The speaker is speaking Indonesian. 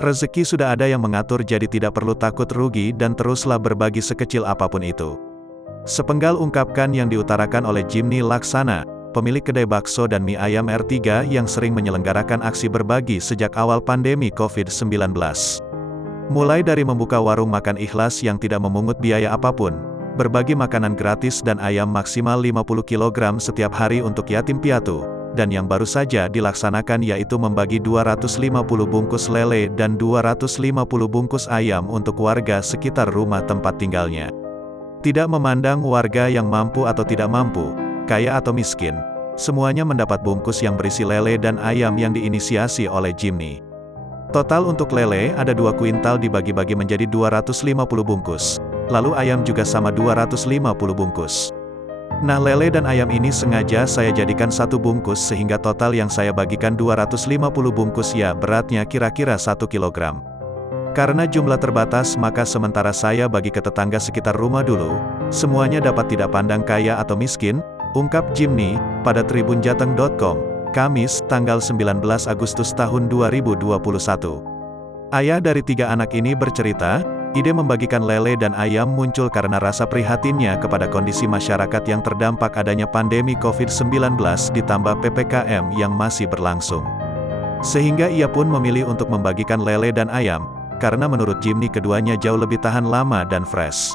Rezeki sudah ada yang mengatur, jadi tidak perlu takut rugi dan teruslah berbagi sekecil apapun itu. Sepenggal ungkapkan yang diutarakan oleh Jimny Laksana, pemilik kedai bakso dan mie ayam R3 yang sering menyelenggarakan aksi berbagi sejak awal pandemi COVID-19. Mulai dari membuka warung makan ikhlas yang tidak memungut biaya apapun, berbagi makanan gratis dan ayam maksimal 50 kg setiap hari untuk yatim piatu, dan yang baru saja dilaksanakan yaitu membagi 250 bungkus lele dan 250 bungkus ayam untuk warga sekitar rumah tempat tinggalnya. Tidak memandang warga yang mampu atau tidak mampu, kaya atau miskin, semuanya mendapat bungkus yang berisi lele dan ayam yang diinisiasi oleh Jimny. Total untuk lele ada 2 kuintal dibagi-bagi menjadi 250 bungkus, lalu ayam juga sama 250 bungkus. Nah, lele dan ayam ini sengaja saya jadikan satu bungkus sehingga total yang saya bagikan 250 bungkus, ya beratnya kira-kira 1 kg. Karena jumlah terbatas maka sementara saya bagi ke tetangga sekitar rumah dulu, semuanya dapat tidak pandang kaya atau miskin, ungkap Jimny, pada tribunjateng.com, Kamis, tanggal 19 Agustus tahun 2021. Ayah dari 3 anak ini bercerita, ide membagikan lele dan ayam muncul karena rasa prihatinnya kepada kondisi masyarakat yang terdampak adanya pandemi COVID-19 ditambah PPKM yang masih berlangsung. Sehingga ia pun memilih untuk membagikan lele dan ayam, karena menurut Jimny keduanya jauh lebih tahan lama dan fresh.